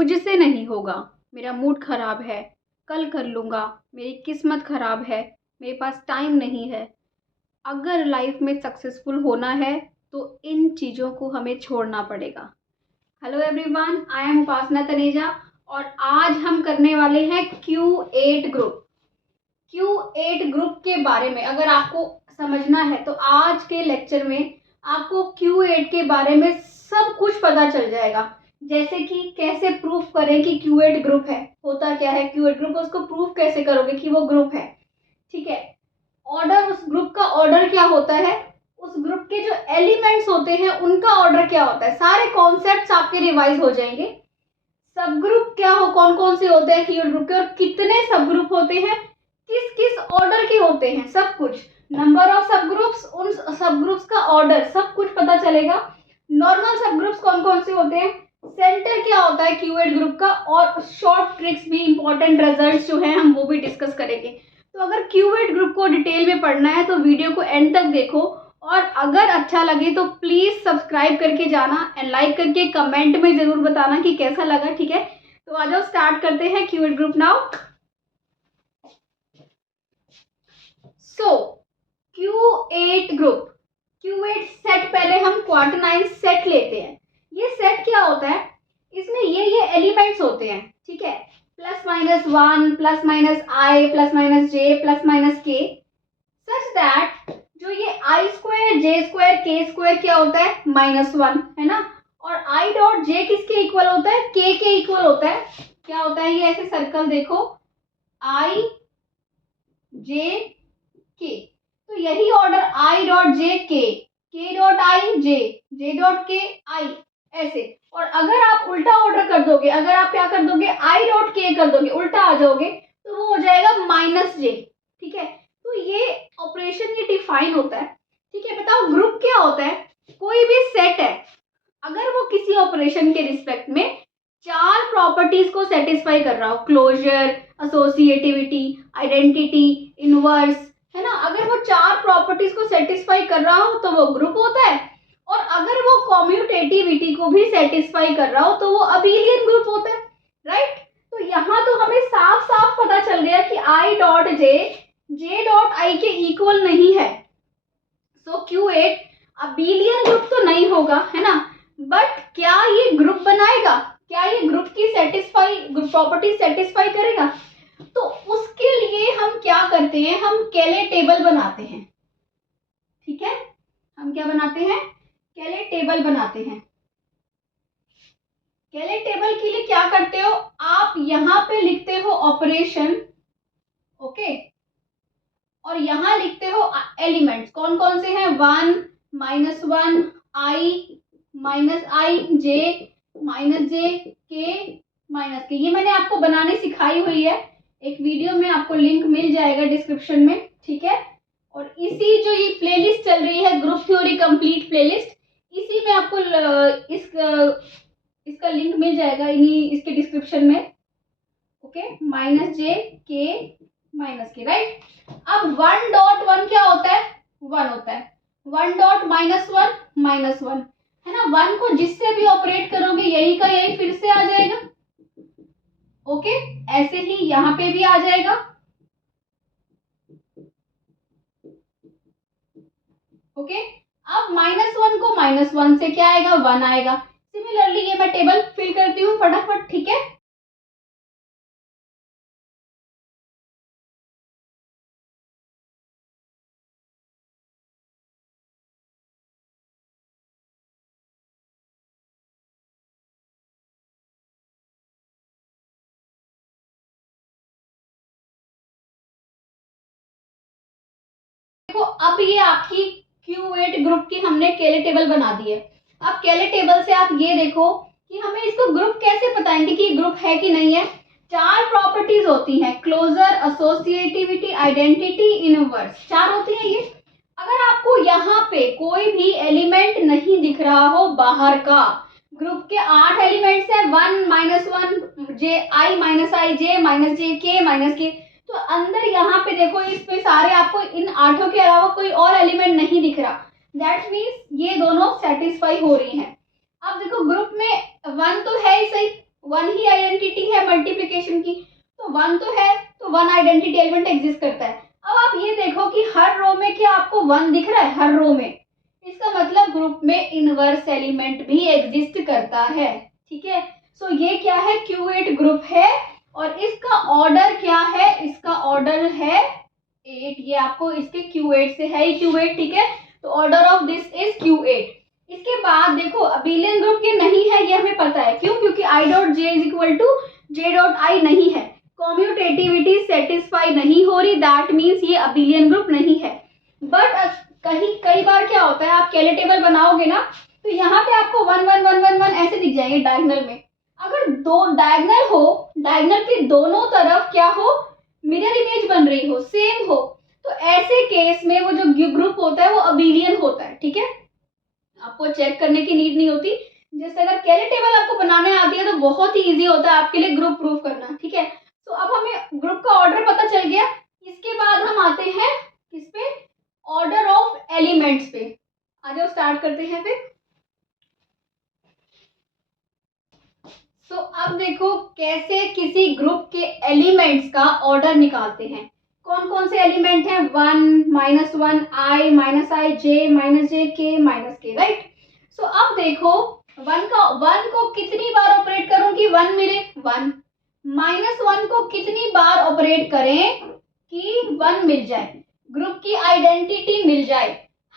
मुझसे नहीं होगा, मेरा मूड ख़राब है, कल कर लूँगा, मेरी किस्मत ख़राब है, मेरे पास टाइम नहीं है। अगर लाइफ में सक्सेसफुल होना है तो इन चीज़ों को हमें छोड़ना पड़ेगा। हेलो एवरीवन, आई एम उपासना तनेजा और आज हम करने वाले हैं Q8 ग्रुप। Q8 ग्रुप के बारे में अगर आपको समझना है तो आज के लेक्चर में आपको Q8 के बारे में सब कुछ पता चल जाएगा। जैसे कि कैसे प्रूफ करें कि Q8 ग्रुप है, होता क्या है Q8 ग्रुप, उसको प्रूफ कैसे करोगे कि वो ग्रुप है। ठीक है, ऑर्डर, उस ग्रुप का ऑर्डर क्या होता है, उस ग्रुप के जो एलिमेंट्स होते हैं उनका ऑर्डर क्या होता है, सारे कॉन्सेप्ट्स आपके रिवाइज हो जाएंगे। सब ग्रुप क्या हो, कौन कौन से होते हैं Q8 ग्रुप के और कितने सब ग्रुप होते हैं, किस किस ऑर्डर के होते हैं, सब कुछ, नंबर ऑफ सब ग्रुप्स, उन सब ग्रुप्स का ऑर्डर, सब कुछ पता चलेगा। नॉर्मल सब ग्रुप्स कौन कौन से होते हैं, सेंटर क्या होता है Q8 ग्रुप का, और शॉर्ट ट्रिक्स भी, इंपॉर्टेंट रिजल्ट्स जो हैं हम वो भी डिस्कस करेंगे। तो अगर Q8 ग्रुप को डिटेल में पढ़ना है तो वीडियो को एंड तक देखो, और अगर अच्छा लगे तो प्लीज सब्सक्राइब करके जाना एंड लाइक करके कमेंट में जरूर बताना कि कैसा लगा। ठीक है, तो आ जाओ स्टार्ट करते हैं Q8 ग्रुप नाउ। सो Q8 ग्रुप, Q8 सेट, पहले हम क्वार्टरनाइन सेट लेते हैं। ये सेट क्या होता है, इसमें ये एलिमेंट्स होते हैं। ठीक है, +-1 +-i +-j +-k such that जो ये i² j² k² क्या होता है, -1 है ना, और i डॉट j किसके इक्वल होता है, k के इक्वल होता है। क्या होता है ये, ऐसे सर्कल देखो, i j k, तो यही order i dot j k dot i j dot k i, ऐसे। और अगर आप उल्टा ऑर्डर कर दोगे, अगर आप क्या कर दोगे, i डॉट k कर दोगे, उल्टा आ जाओगे, तो वो हो जाएगा -j। ठीक है, तो ये ऑपरेशन ये डिफाइन होता है। ठीक है, बताओ ग्रुप क्या होता है, कोई भी सेट है, अगर वो किसी ऑपरेशन के रिस्पेक्ट में 4 प्रॉपर्टीज को सेटिस्फाई कर रहा हो, क्लोजर, एसोसिएटिविटी, आइडेंटिटी, इनवर्स, है ना, अगर वो 4 प्रॉपर्टीज को सेटिस्फाई कर रहा हो तो वो ग्रुप होता है, और अगर वो कॉम्यूटेटिविटी को भी सेटिस्फाई कर रहा हो तो वो अबेलियन ग्रुप होता है। राइट, तो यहाँ तो हमें साफ साफ पता चल गया कि i dot j dot i के इक्वल नहीं है। सो Q8 अबेलियन ग्रुप तो नहीं होगा, है ना, बट क्या ये ग्रुप बनाएगा, क्या ये ग्रुप की ग्रुप प्रॉपर्टी सेटिस्फाई करेगा, तो उसके लिए हम क्या करते हैं, हम केले टेबल बनाते हैं। ठीक है, हम क्या बनाते हैं, केले टेबल बनाते हैं। केले टेबल के लिए क्या करते हो, आप यहाँ पे लिखते हो ऑपरेशन, ओके, और यहाँ लिखते हो एलिमेंट्स, कौन कौन से हैं, 1 -1 i j -k, ये मैंने आपको बनाने सिखाई हुई है, एक वीडियो में आपको लिंक मिल जाएगा डिस्क्रिप्शन में। ठीक है, और इसी जो ये प्लेलिस्ट चल रही है, ग्रुप थ्योरी कंप्लीट प्लेलिस्ट, इसी में आपको इसका लिंक मिल जाएगा, इन्हीं इसके डिस्क्रिप्शन में। Okay, -j k right. अब 1.1 क्या होता है, 1 होता है, 1.-1 -1 है ना, 1 को जिससे भी ऑपरेट करोगे यही का यही फिर से आ जाएगा। ओके, ऐसे ही यहाँ पे भी आ जाएगा। ओके, अब -1 को -1 से क्या आएगा, 1 आएगा। सिमिलरली ये मैं टेबल फिल करती हूँ फटाफट। ठीक है, देखो अब ये आपकी Q8 ग्रुप की हमने केले टेबल बना दी है। अब केले टेबल से आप ये देखो कि हमें इसको ग्रुप कैसे बताएंगे कि ग्रुप है कि नहीं है। 4 प्रॉपर्टीज होती हैं, क्लोजर, एसोसिएटिविटी, आइडेंटिटी, इनवर्स, 4 होती है ये। अगर आपको यहाँ पे कोई भी एलिमेंट नहीं दिख रहा हो बाहर का, ग्रुप के 8 एलिमेंट्स है, 1 -1 j i j -k तो अंदर यहाँ पे देखो, इस पे सारे आपको इन 8 के अलावा कोई और एलिमेंट नहीं दिख रहा, दैट मीन्स ये दोनों सेटिस्फाई हो रही हैं। अब देखो ग्रुप में 1 तो है ही सही, वन ही आइडेंटिटी है मल्टीप्लिकेशन की, तो वन तो है, तो वन आइडेंटिटी एलिमेंट एग्जिस्ट करता है। अब आप ये देखो कि हर रो में क्या आपको वन दिख रहा है, हर रो में, इसका मतलब ग्रुप में इनवर्स एलिमेंट भी एग्जिस्ट करता है। ठीक है, सो ये क्या है, Q8 ग्रुप है और इसका ऑर्डर क्या है, इसका ऑर्डर है 8। ये आपको इसके Q8 से है ही Q8, ठीक है, तो order of this is Q8। इसके बाद देखो अबेलियन ग्रुप ये नहीं है, ये हमें पता है, क्यों, क्योंकि I dot J is equal to J dot I नहीं है, कॉम्यूटेटिविटी सेटिस्फाई नहीं हो रही, दैट मीन्स ये अबेलियन ग्रुप नहीं है। बट कई बार क्या होता है, आप केले टेबल बनाओगे ना, तो यहाँ पे आपको 1 1 1 1 1 ऐसे दिख जाएंगे डायगोनल में। अगर दो डायगोनल हो, डायगोनल के दोनों तरफ क्या हो, मिरर इमेज बन रही हो, सेम हो, तो ऐसे केस में वो जो ग्रुप होता है वो अबेलियन होता है। ठीक है, आपको चेक करने की नीड नहीं होती। जैसे अगर केले टेबल आपको बनाने आती है तो बहुत ही इजी होता है आपके लिए ग्रुप प्रूफ करना। ठीक है, तो अब हमें ग्रुप का ऑर्डर पता चल गया। इसके बाद हम आते हैं किस पे, ऑर्डर ऑफ एलिमेंट्स पे। आ जाओ स्टार्ट करते हैं फिर। सो अब देखो कैसे किसी ग्रुप के एलिमेंट्स का ऑर्डर निकालते हैं। कौन कौन से एलिमेंट हैं, 1 -1 I -I J -J K -K, right. So अब देखो 1 को कितनी बार ऑपरेट करूं कि 1 मिले, 1 -1 को कितनी बार ऑपरेट करें कि 1 मिल जाए, ग्रुप की आइडेंटिटी मिल जाए।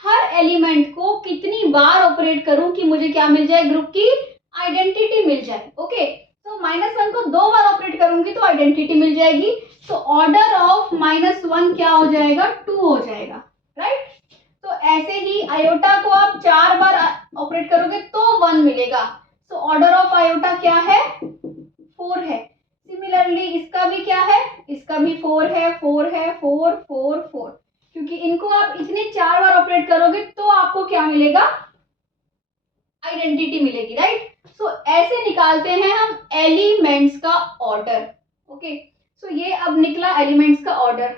हर एलिमेंट को कितनी बार ऑपरेट करूं कि मुझे क्या मिल जाए, ग्रुप की आइडेंटिटी मिल जाए। ओके, तो -1 को 2 बार ऑपरेट करूंगी तो आइडेंटिटी मिल जाएगी, तो ऑर्डर ऑफ -1 क्या हो जाएगा, 2 हो जाएगा, राइट। तो ऐसे ही आयोटा को आप 4 बार ऑपरेट करोगे तो 1 मिलेगा, तो ऑर्डर ऑफ आयोटा क्या है, 4 है। सिमिलरली इसका भी क्या है, इसका भी 4 है, 4 है, 4 4 4, क्योंकि इनको आप इतने 4 बार ऑपरेट करोगे तो आपको क्या मिलेगा, आइडेंटिटी मिलेगी, राइट। सो ऐसे निकालते हैं हम एलिमेंट्स का ऑर्डर। ओके, सो ये अब निकला एलिमेंट्स का ऑर्डर।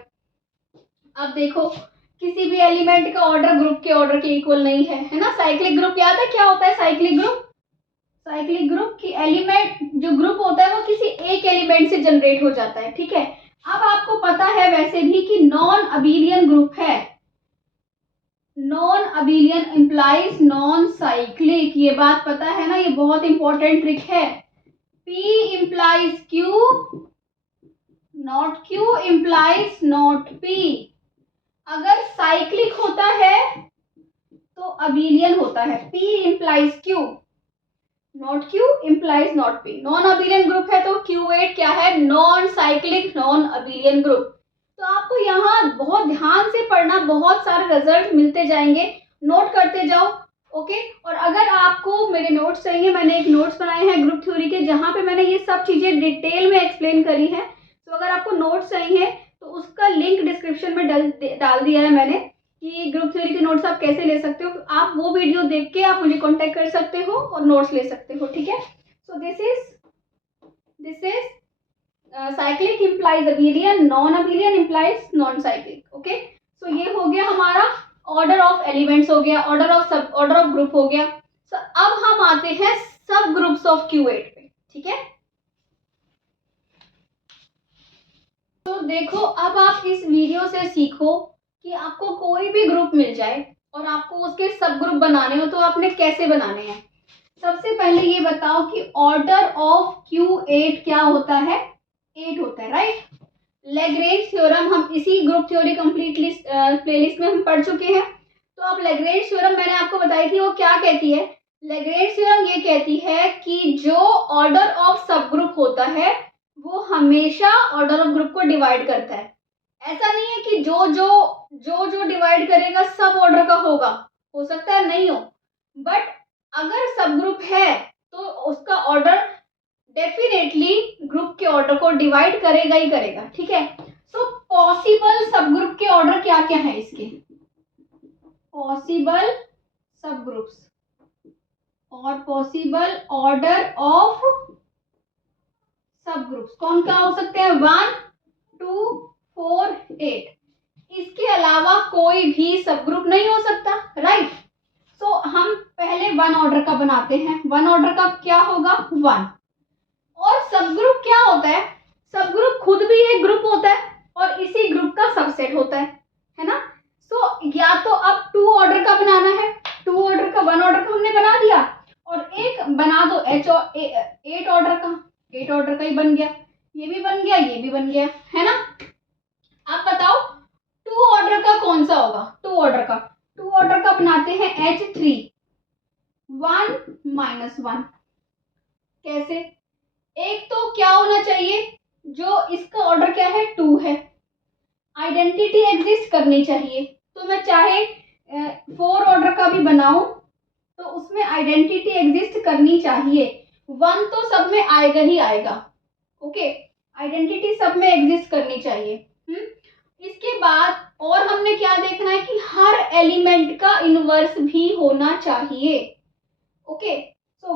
अब देखो किसी भी एलिमेंट का ऑर्डर ग्रुप के ऑर्डर के इक्वल नहीं है ना। साइक्लिक ग्रुप याद है क्या होता है, साइक्लिक ग्रुप, साइक्लिक ग्रुप की एलिमेंट जो ग्रुप होता है वो किसी एक एलिमेंट से जनरेट हो जाता है। ठीक है, अब आपको पता है वैसे भी कि नॉन अबेलियन ग्रुप है, non abelian implies non cyclic, ये बात पता है ना, ये बहुत इंपॉर्टेंट ट्रिक है। P implies Q, not Q implies not P। अगर साइक्लिक होता है तो अबेलियन होता है, P implies Q, not Q implies not P। Non abelian group है तो Q8 क्या है, non cyclic non abelian group. तो आपको यहाँ बहुत ध्यान से पढ़ना, बहुत सारे रिजल्ट मिलते जाएंगे, नोट करते जाओ। ओके, और अगर आपको मेरे नोट्स चाहिए, मैंने एक नोट्स बनाए हैं ग्रुप थ्योरी के, जहाँ पे मैंने ये सब चीज़ें डिटेल में एक्सप्लेन करी हैं। तो अगर आपको नोट्स चाहिए तो उसका लिंक डिस्क्रिप्शन में डाल दिया है मैंने, कि ग्रुप थ्योरी के नोट्स आप कैसे ले सकते हो। आप वो वीडियो देख के आप मुझे कॉन्टेक्ट कर सकते हो और नोट्स ले सकते हो। ठीक है, so this is cyclic implies abelian, non abelian implies non cyclic. Okay, so ये हो गया हमारा ऑर्डर ऑफ एलिमेंट्स, हो गया ऑर्डर ऑफ ग्रुप हो गया। सो अब हम आते हैं सब ग्रुप्स ऑफ Q8 पे। ठीक है, तो देखो अब आप इस वीडियो से सीखो कि आपको कोई भी ग्रुप मिल जाए और आपको उसके सब ग्रुप बनाने हो तो आपने कैसे बनाने हैं। सबसे पहले ये बताओ कि ऑर्डर ऑफ Q8 क्या होता है, 8 होता है, राइट। लैग्रेंज थ्योरम हम इसी group theory complete list playlist में हम पढ़ चुके हैं। तो अब लैग्रेंज थ्योरम मैंने आपको बताई थी, वो क्या कहती है, लैग्रेंज थ्योरम ये कहती है कि जो ऑर्डर ऑफ सब ग्रुप होता है वो हमेशा ऑर्डर ऑफ ग्रुप को डिवाइड करता है। ऐसा नहीं है कि जो डिवाइड करेगा सब ऑर्डर का होगा, हो सकता है नहीं हो, बट अगर सब ग्रुप है तो उसका ऑर्डर डेफिनेटली ग्रुप के ऑर्डर को डिवाइड करेगा ही करेगा। ठीक है, सो पॉसिबल सब ग्रुप के ऑर्डर क्या क्या है, इसके पॉसिबल सब ग्रुप्स और पॉसिबल ऑर्डर ऑफ सब ग्रुप्स कौन क्या हो सकते हैं, 1 2 4 8। इसके अलावा कोई भी सब ग्रुप नहीं हो सकता, राइट। सो हम पहले 1 ऑर्डर का बनाते हैं। 1 ऑर्डर का क्या होगा, 1। और सब ग्रुप क्या होता है, सब ग्रुप खुद भी एक ग्रुप होता है और इसी ग्रुप का सबसेट होता है ना। सो या तो अब 2 ऑर्डर का बनाना है, 2 ऑर्डर का, 1 ऑर्डर का हमने बना दिया, और एक बना दो 8 ऑर्डर का, 8 ऑर्डर का ही बन गया, ये भी बन गया, ये भी बन गया, है ना। आप बताओ 2 ऑर्डर का कौन सा होगा, 2 ऑर्डर का, 2 ऑर्डर का बनाते हैं H3 1 - 1। कैसे, एक तो क्या होना चाहिए, जो इसका ऑर्डर क्या है 2 है, आइडेंटिटी एग्जिस्ट करनी चाहिए। तो मैं चाहे 4 ऑर्डर का भी बनाऊं तो उसमें आइडेंटिटी एग्जिस्ट करनी चाहिए, 1 तो सब में आएगा ही आएगा। ओके, आइडेंटिटी सब में एग्जिस्ट करनी चाहिए। इसके बाद और हमने क्या देखना है कि हर एलिमेंट का इनवर्स भी होना चाहिए। ओके, सो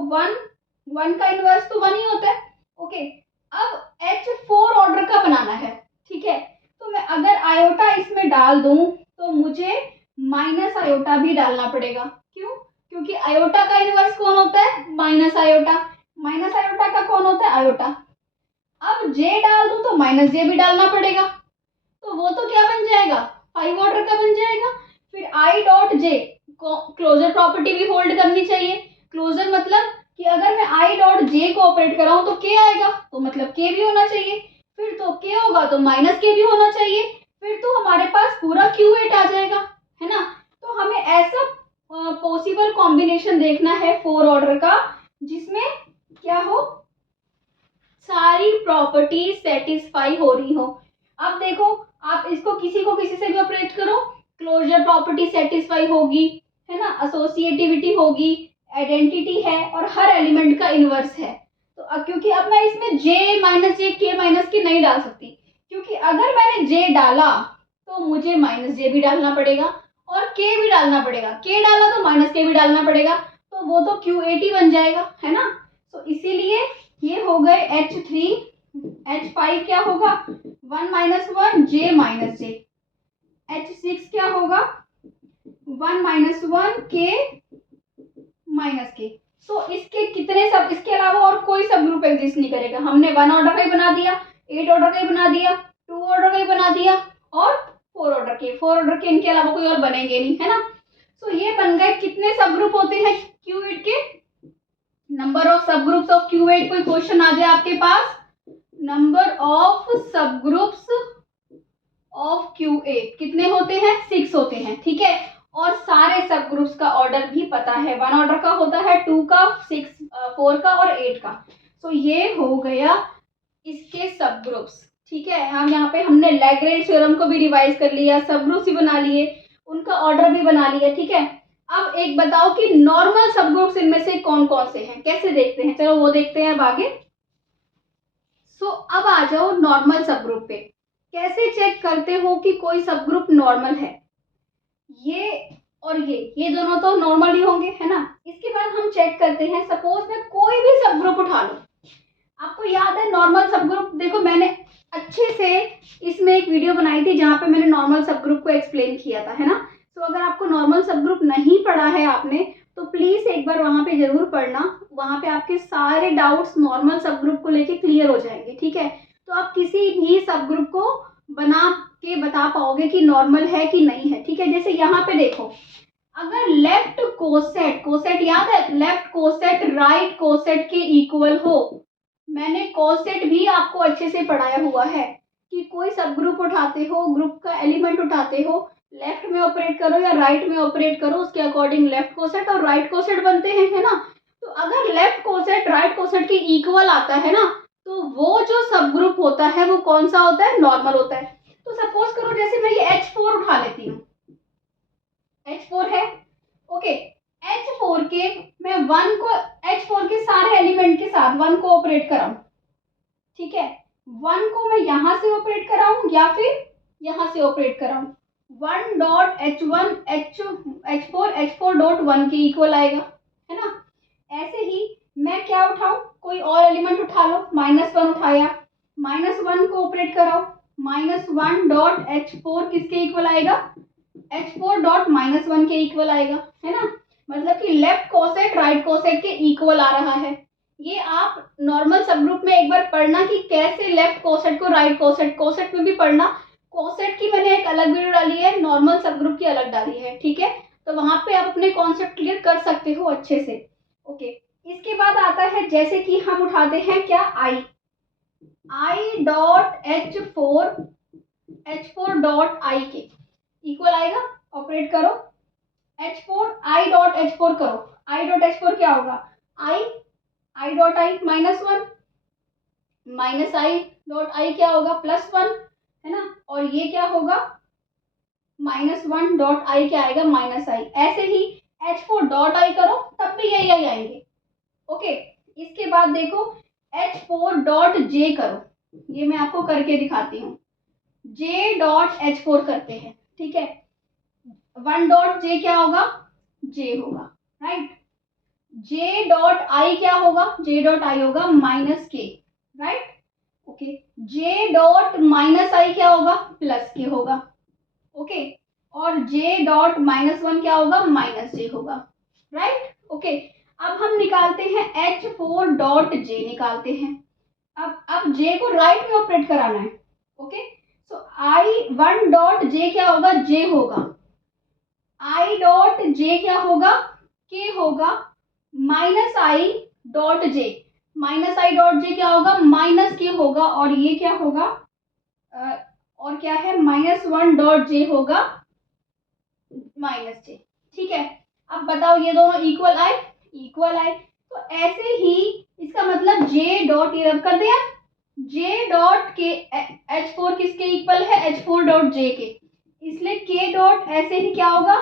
1 का इनवर्स तो 1 ही होता है। ओके, अब H4 ऑर्डर का बनाना है, ठीक है। तो मैं अगर आयोटा इसमें डाल दूं तो मुझे माइनस आयोटा भी डालना पड़ेगा। क्यों, क्योंकि आयोटा का इनवर्स कौन होता है, माइनस आयोटा, माइनस आयोटा का कौन होता है, आयोटा। अब J डाल दूं तो माइनस J भी डालना पड़ेगा, तो वो तो क्या बन जाएगा, 5 ऑर्डर का बन जाएगा। फिर I.J क्लोजर प्रॉपर्टी भी होल्ड करनी चाहिए। क्लोजर मतलब कि अगर मैं I.J को ऑपरेट कराऊं तो K आएगा, तो मतलब K भी होना चाहिए, फिर तो K होगा तो माइनस K भी होना चाहिए, फिर तो हमारे पास पूरा Q8 आ जाएगा, है ना। तो हमें ऐसा पॉसिबल कॉम्बिनेशन देखना है 4 ऑर्डर का जिसमें क्या हो, सारी प्रॉपर्टी सेटिस्फाई हो रही हो। अब देखो, आप इसको किसी को किसी से भी ऑपरेट करो, क्लोजर प्रॉपर्टी सेटिस्फाई होगी, है ना, एसोसिएटिविटी होगी, आइडेंटिटी है और हर एलिमेंट का इनवर्स है। तो क्योंकि अब मैं इसमें J - J K - K नहीं डाल सकती, क्योंकि अगर मैंने J डाला तो मुझे माइनस J भी डालना पड़ेगा और K भी डालना पड़ेगा, K डाला तो माइनस K भी डालना पड़ेगा, तो वो तो Q8 ही बन जाएगा, है ना। तो इसीलिए ये हो गए H3, H5 क्या होगा 1 - 1 J - J, H6 क्या होगा 1 - 1 K - K। सो इसके कितने सब, इसके अलावा और कोई सब ग्रुप एग्जिस्ट नहीं करेगा। हमने 1 ऑर्डर का ही बना दिया, 8 ऑर्डर का ही बना दिया, 2 ऑर्डर का ही बना दिया और 4 ऑर्डर के, 4 ऑर्डर के इनके अलावा कोई और बनेंगे नहीं, है ना। सो ये बन गए कितने सब ग्रुप होते हैं Q8 के, नंबर ऑफ सब ग्रुप्स ऑफ Q8। कोई क्वेश्चन आ जाए आपके पास, नंबर ऑफ सब ग्रुप्स ऑफ Q8 कितने होते हैं, 6 होते हैं, ठीक है। और सारे सब ग्रुप्स का ऑर्डर भी पता है, 1 ऑर्डर का होता है, 2 का, 6, 4 का और 8 का। सो ये हो गया इसके सब ग्रुप्स, ठीक है। हम यहाँ पे हमने लैग्रेंज थ्योरम को भी रिवाइज कर लिया, सब ग्रुप्स भी बना लिए, उनका ऑर्डर भी बना लिया, ठीक है। अब एक बताओ कि नॉर्मल सब ग्रुप्स इनमें से कौन कौन से हैं, कैसे देखते हैं, चलो वो देखते हैं अब आगे। सो अब आ जाओ नॉर्मल सब ग्रुप पे, कैसे चेक करते हो कि कोई सब ग्रुप नॉर्मल है। ये और ये दोनों तो नॉर्मल ही होंगे, है ना। इसके बाद हम चेक करते हैं, सपोज मैं कोई भी सब ग्रुप उठा लूं, आपको याद है नॉर्मल सब ग्रुप, देखो मैंने अच्छे से इसमें एक वीडियो बनाई थी जहां पे मैंने नॉर्मल सब ग्रुप को एक्सप्लेन किया था, है ना। तो अगर आपको नॉर्मल सब ग्रुप नहीं पढ़ा है आपने तो प्लीज एक बार वहां पे जरूर पढ़ना, वहां पे आपके सारे डाउट्स नॉर्मल सब ग्रुप को लेके क्लियर हो जाएंगे, ठीक है। तो आप किसी भी सब ग्रुप को बना के बता पाओगे कि नॉर्मल है कि नहीं है, ठीक है। जैसे यहाँ पे देखो, अगर लेफ्ट कोसेट, कोसेट याद है, लेफ्ट कोसेट राइट कोसेट के इक्वल हो, मैंने कोसेट भी आपको अच्छे से पढ़ाया हुआ है कि कोई सब ग्रुप उठाते हो, ग्रुप का एलिमेंट उठाते हो, लेफ्ट में ऑपरेट करो या राइट में ऑपरेट करो, उसके अकॉर्डिंग लेफ्ट कोसेट और राइट कोसेट बनते हैं, है ना। तो अगर लेफ्ट कोसेट राइट कोसेट के इक्वल आता है ना, तो वो जो सब ग्रुप होता है वो कौन सा होता है, नॉर्मल होता है। तो सपोज करो जैसे मैं ये H4 उठा लेती हूँ, H4 है, ओके। H4 के मैं 1 को, H4 के सारे एलिमेंट के साथ 1 को ऑपरेट कराऊं, ठीक है। 1 को मैं यहां से ऑपरेट कराऊं या फिर यहां से ऑपरेट कराऊं, 1.H1 H4 के इक्वल आएगा, है ना। ऐसे ही मैं क्या उठाऊं, कोई और एलिमेंट उठा लो, -1 उठाया, -1 को ऑपरेट कराओ, -1.H4 किसके इक्वल आएगा, H4.-1 के इक्वल आएगा, है ना। मतलब कि लेफ्ट कोसेट राइट कोसेट के इक्वल आ रहा है। ये आप नॉर्मल सब ग्रुप में एक बार पढ़ना कि कैसे लेफ्ट कोसेट को राइट कोसेट, कोसेट में भी पढ़ना। कोसेट की मैंने एक अलग वीडियो डाली है, नॉर्मल सब ग्रुप की अलग डाली है, ठीक है, तो वहां पे आप अपने कॉन्सेप्ट क्लियर कर सकते हो अच्छे से। ओके, इसके बाद आता है जैसे कि हम उठाते हैं क्या, I dot H4 dot I के इक्वल आएगा, ऑपरेट करो H4 आई डॉट H4 करो, आई डॉट H4 क्या होगा, I dot I -1 minus I dot I क्या होगा, +1 है ना, और ये क्या होगा -1 डॉट आई क्या आएगा, -i। ऐसे ही H4 डॉट आई करो तब भी यही आएंगे। ओके, इसके बाद देखो H4 डॉट जे करो, ये मैं आपको करके दिखाती हूँ। J डॉट H4 करते हैं, ठीक है, 1 डॉट J क्या होगा, J होगा, राइट। J डॉट I क्या होगा, J डॉट I होगा -k, right. Okay, J dot -i क्या होगा, +k होगा। ओके, और J डॉट -1 क्या होगा, -j होगा, राइट। ओके, अब हम निकालते हैं H4 डॉट J निकालते हैं। अब J को राइट में ऑपरेट कराना है। ओके, सो I1 डॉट J क्या होगा, J होगा, I डॉट J क्या होगा, K होगा, -i dot J, -i dot J क्या होगा, -k होगा, और ये क्या होगा, और क्या है, -1 डॉट J होगा -j, ठीक है। अब बताओ ये दोनों इक्वल आए, इक्वल आए, तो ऐसे ही इसका मतलब J डॉट, ये रब कर दिया, J डॉट के H4 किसके इक्वल है, H4 डॉट J के, इसलिए K डॉट ऐसे ही क्या होगा,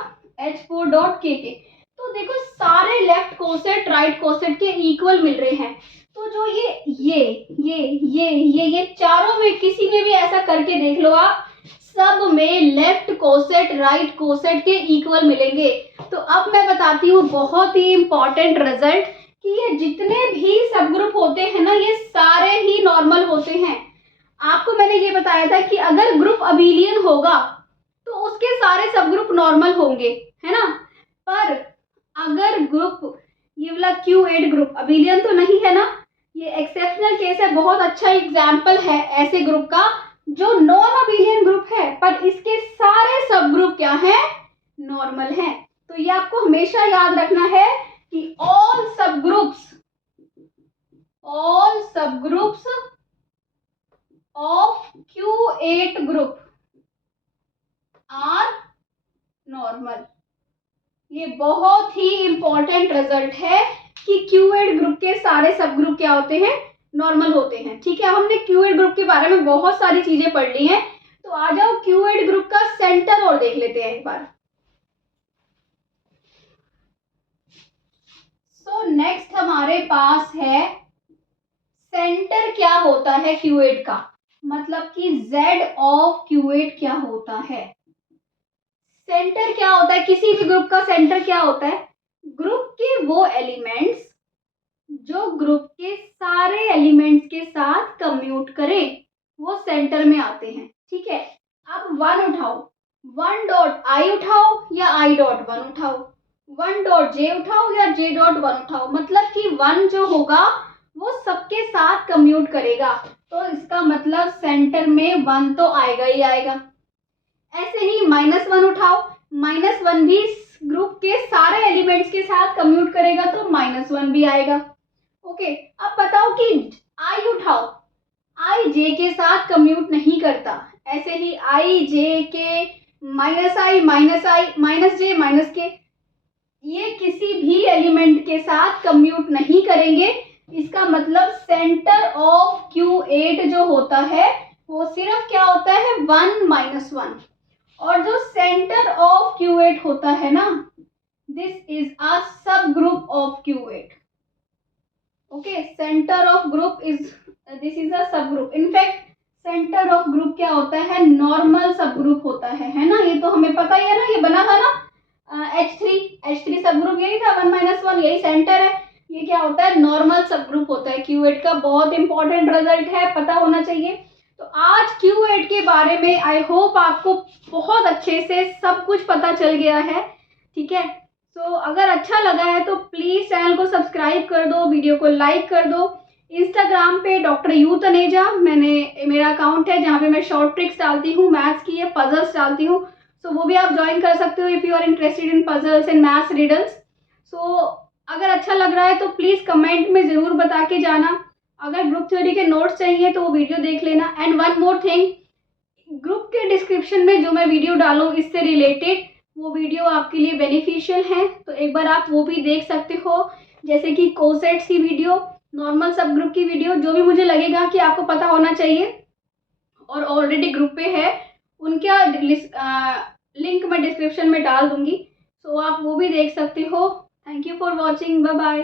H4 डॉट K के। तो देखो सारे लेफ्ट कोसेट राइट कोसेट के इक्वल मिल रहे हैं, तो जो ये चारों में किसी में भी ऐसा करके देख लो आप, सब में लेफ्ट कोसेट राइट कोसेट के इक्वल मिलेंगे। तो अब मैं बताती हूँ बहुत ही इंपॉर्टेंट रिजल्ट कि ये जितने भी सब ग्रुप होते हैं ना, ये सारे ही नॉर्मल होते हैं। आपको मैंने ये बताया था कि अगर ग्रुप अबिलियन होगा तो उसके सारे सब ग्रुप नॉर्मल होंगे, है ना, पर अगर ग्रुप ये वाला Q8 ग्रुप अबिलियन तो नहीं है ना, ये एक्सेप्शनल केस है, बहुत अच्छा एग्जाम्पल है ऐसे ग्रुप का जो नॉन अबिलियन ग्रुप है, पर इसके सारे सब ग्रुप क्या है, नॉर्मल हैं। तो ये आपको हमेशा याद रखना है कि all subgroups of Q8 group are normal. ये बहुत ही इंपॉर्टेंट रिजल्ट है कि Q8 ग्रुप के सारे सब ग्रुप क्या होते हैं, नॉर्मल होते हैं, ठीक है। हमने Q8 ग्रुप के बारे में बहुत सारी चीजें पढ़ ली हैं, तो आ जाओ Q8 ग्रुप का सेंटर और देख लेते हैं एक बार। सो नेक्स्ट हमारे पास है सेंटर क्या होता है Q8 का, मतलब कि Z ऑफ Q8 क्या होता है। सेंटर क्या होता है किसी भी ग्रुप का, सेंटर क्या होता है, ग्रुप के वो एलिमेंट्स जो ग्रुप के सारे एलिमेंट्स के साथ कम्यूट करें, वो सेंटर में आते हैं, ठीक है। अब 1 उठाओ, 1 डॉट I उठाओ या I डॉट 1 उठाओ, 1 डॉट J उठाओ या J डॉट 1 उठाओ, मतलब कि 1 जो होगा वो सबके साथ कम्यूट करेगा, तो इसका मतलब सेंटर में 1 तो आएगा ही आएगा। ऐसे ही -1 उठाओ, -1 भी ग्रुप के सारे एलिमेंट्स के साथ कम्यूट करेगा, तो -1 भी आएगा। ओके, अब बताओ कि I उठाओ, I J के साथ कम्यूट नहीं करता, ऐसे ही I J के -I -J -K ये किसी भी एलिमेंट के साथ कम्यूट नहीं करेंगे। इसका मतलब सेंटर ऑफ Q8 जो होता है वो सिर्फ क्या होता है, 1 -1, और जो सेंटर ऑफ Q8 होता है ना, this is a subgroup of Q8। Okay, centre of group is, this is a subgroup. In fact centre of group क्या होता है, नॉर्मल सब ग्रुप होता है ना, ये तो हमें पता ही है ना, ये बना था ना H3 सब ग्रुप यही था, 1 -1 यही सेंटर है। ये क्या होता है, नॉर्मल सब ग्रुप होता है Q8 का। बहुत इंपॉर्टेंट रिजल्ट है, पता होना चाहिए। तो आज Q8 के बारे में आई होप आपको बहुत अच्छे से सब कुछ पता चल गया है, ठीक है। सो अगर अच्छा लगा है तो प्लीज़ चैनल को सब्सक्राइब कर दो, वीडियो को लाइक कर दो। इंस्टाग्राम पे डॉक्टर यू तनेजा मेरा अकाउंट है, जहाँ पे मैं शॉर्ट ट्रिक्स डालती हूँ, मैथ्स की है, पजल्स डालती हूँ। सो वो भी आप ज्वाइन कर सकते हो if you are interested in puzzles and maths riddles. So अगर अच्छा लग रहा है तो प्लीज़ कमेंट में ज़रूर बता के जाना। अगर ग्रुप थ्योरी के नोट्स चाहिए तो वो वीडियो देख लेना। And one more thing, group के डिस्क्रिप्शन में जो मैं वीडियो डालूँ इससे रिलेटेड, वो वीडियो आपके लिए बेनिफिशियल है, तो एक बार आप वो भी देख सकते हो, जैसे कि कोसेट्स की वीडियो, नॉर्मल सब ग्रुप की वीडियो, जो भी मुझे लगेगा कि आपको पता होना चाहिए और ऑलरेडी ग्रुप पे है, उनका लिंक मैं डिस्क्रिप्शन में डाल दूंगी। सो आप वो भी देख सकते हो। Thank you for watching, bye bye.